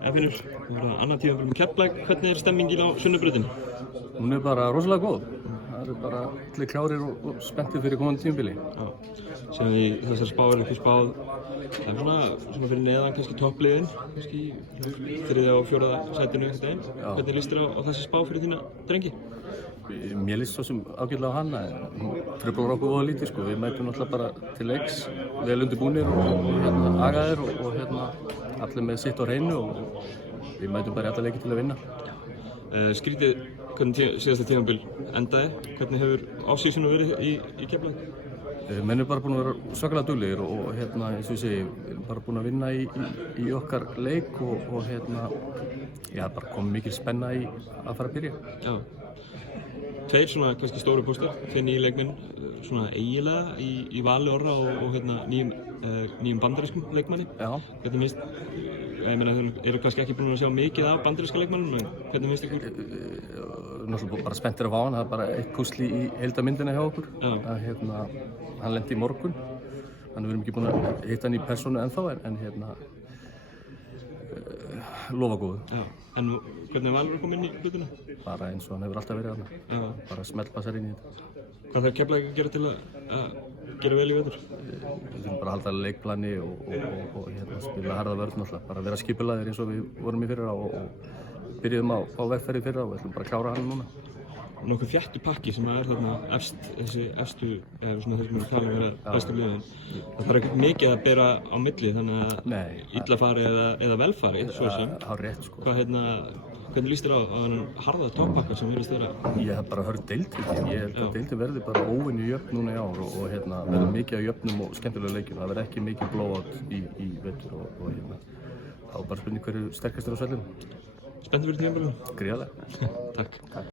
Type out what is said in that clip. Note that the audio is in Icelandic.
Finnur, það var annað tímabil með Keflavík. Hvernig stemmingin á Sunnubrautinni? Hún bara rosalega góð. Það bara allir klárir og spenntir fyrir komandi tímabili. Sem í þessar spáir ekki spáð, það svona fyrir neðan kannski toppliðin, kannski í 3. og 4. sætinu einhvern veginn. Hvernig líst þér á þessi spá fyrir þína drengi? Mér líst svo sem ágætlega á hana, en truflar okkur voða lítið sko. Við mætum náttúrulega bara til leiks, vel undirbúnir og agaðir og allir með sitt á hreinu og við mætum bara í alla leiki til að vinna. Skrítið hvernig síðasta tímabil endaði, hvernig hefur off-seasonu verið í Keflavík? Menn bara búin að vera svakalega duglegir og eins og ég segi, við erum bara búin að vinna í okkar leik og bara komið mikil spenna í að fara að byrja. Já. Tveir svona kannski stóru póstar, tveir nýjir leikmenn svona eiginlega í vali Orra og nýjum bandarískum leikmanni. Já. Hvernig finnst, ég meina þeir eru kannski ekki búin að sjá mikið af bandaríska leikmannum, en hvernig finnst ykkur? Náttúrulega bara spenntir að fá hann, það er bara eitt púsli í heildarmyndina hjá okkur. Hann lendi í morgun, þannig við erum ekki búin að hitta hann í persónu ennþá, en lofa góðu. Já. En hvernig er Valur að koma inn í hlutina? Bara eins og hann hefur alltaf verið þarna. Bara smellpassar inn í þetta. Hvað þarf Keflavík að gera til að gera vel í vetur? Við þurfum bara að halda leikplani og spila harða vörn náttúrulega. Bara vera skipulagðir eins og við vorum í fyrra og byrjuðum á vegferð í fyrra og við ætlum bara að klára hann núna. Nokkuð þéttur pakki sem er þarna þessi efstu, eða svona þeir sem eru talað vera bestu liðin. Það þarf ekkert mikið að bera á milli, þannig að illa fari eða vel fari, svo sem. Hárrétt sko. Hvernig líst þér á þennan harða toppakka sem virðist vera? Ég hef bara hört deildin. Ég held að deildin verði bara óvenju jöfn núna í ár og verður mikið af jöfnum og skemmtilega leikjum. Það verður ekki mikið blowout í vetur og þá bara spurning hverju sterkastur á svellinu. Spenntur fyrir tímabilinu? Gríðarlega. Takk.